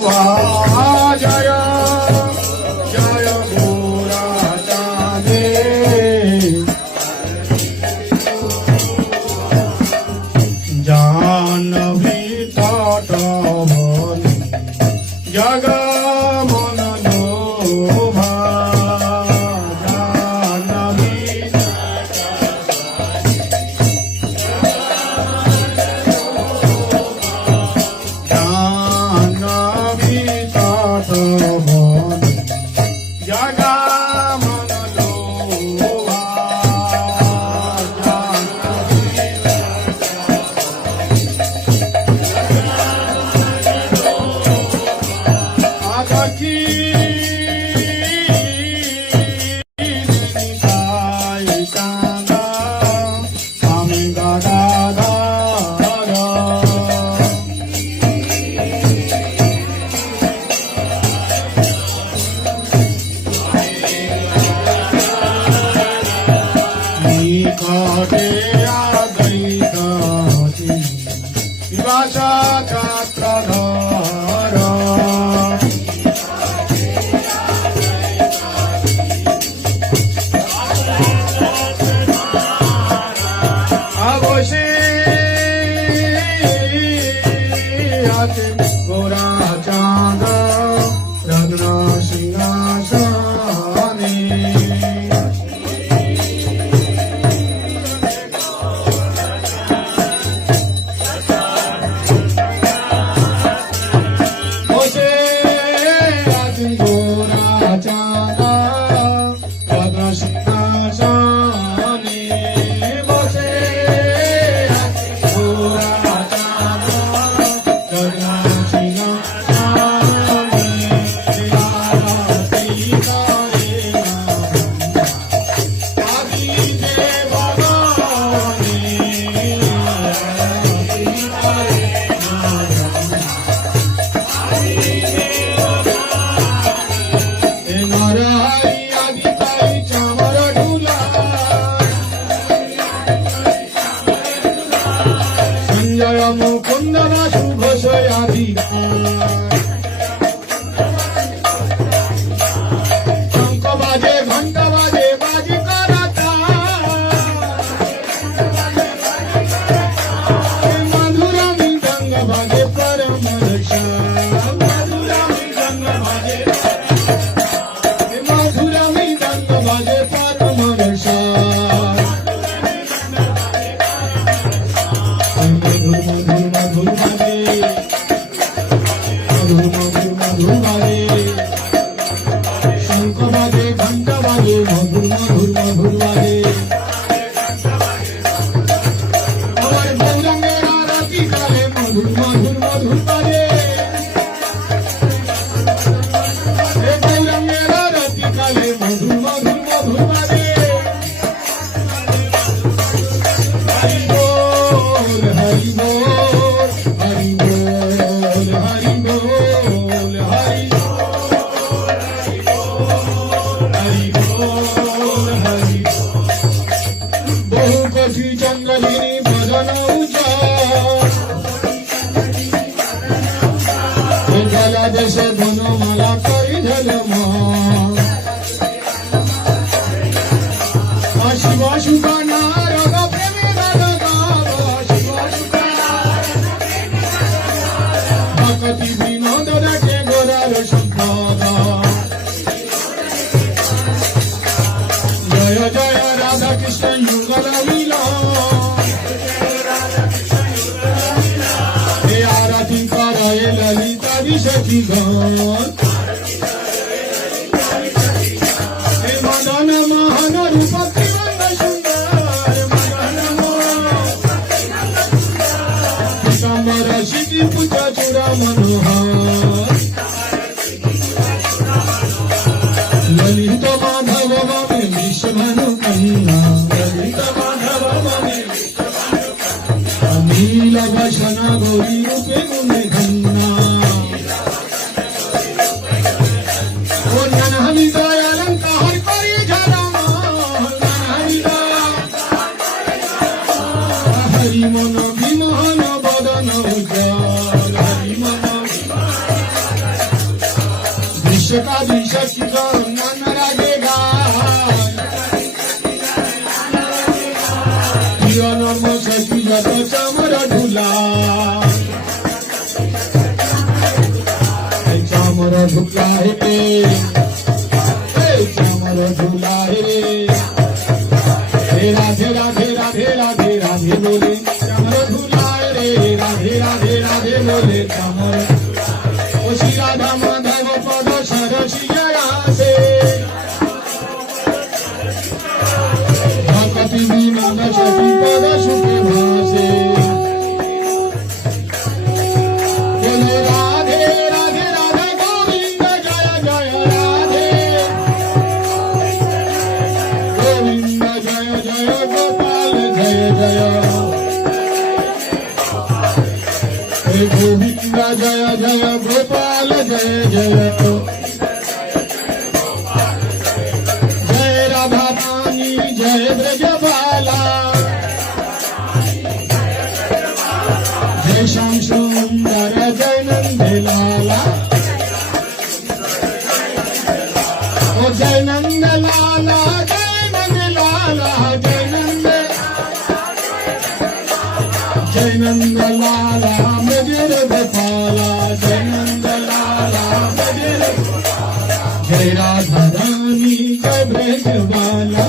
जय जय गोराचा दे जानवी तटवनी जग मन लोभा जानवी जानवी तटवनी जग मन लोभा आखी निताई कांदा आम्ही गाडा निकटे आदैताती विवाचा छात्रधर अवशे आते गोरा चांद रत्न सिंहासने संजय मुकुंदना शुभ शंख बाजे घंटा बाजे बाजी करता मधुर मृदंग बाजे परम रक्षा मधुर मृदंग बाजे परम रक्षा शंख बाजे घंटा बाजे मधुर मधुर मधुर बाजे আমার গৌরাঙ্গের আরতি কালে মধুর মধুর মধুর বাজে হে গৌরাঙ্গের আরতি কালে মধুর মধুর মধুর বাজে হরি বল হরি বল হরি বল হরি বল হরি বহু কঠি জঙ্গলিনী বদন উজ্জ্বলা দেশে বনমালা করি ঝলম শিব সুকনা রগ প্রেমে রগ শিব সুকনা ভকতি বিনোদ রাখে গোরার সম্পদ जय जय राधा कृष्ण युगल मिलन हे आरती करे ललिता विशेषी गण हे मदन मोहन रूप त्रिभंग सुंदर मदन मोहन पीताम्बर सिद्धि पूज चूड़ा मनोहर ललित माधव ममे विश्वभानु कन्या ललित माधव ममे नील भषण गौरी रूपे गुणे घन्ना ओ ननहनि दयालंकार करी झलम ननहनि हरि मन विमोहन बदन उज्ज्वल हरि मन अष्टकाधीश नान रागे गाय प्रिय नर्म सखी जत चामर ढुला चामर ढुला हे चामर ढुला हे राधे राधे राधे राधे राधे बोले चामर ढुला रे राधे राधे राधे बोले चामर ओ श्री राधा माधव पद सरसिया से भक्ति विनोद सखी पद सुख भासे बोले राधे राधे राधे गोविंद जय जय राधे गोविंद जय जय गोपाल जय जय हे गोविंद जय जय गोपाल जय जय जय राधा रानी जय ब्रजबाला जय श्याम सुंदर जय नंद लाला ओ जय नंद लाला जय नंद लाला जय नंद लाला मगर गोपाला जय नंद लाला मगर जय राधा रानी जय ब्रजबाला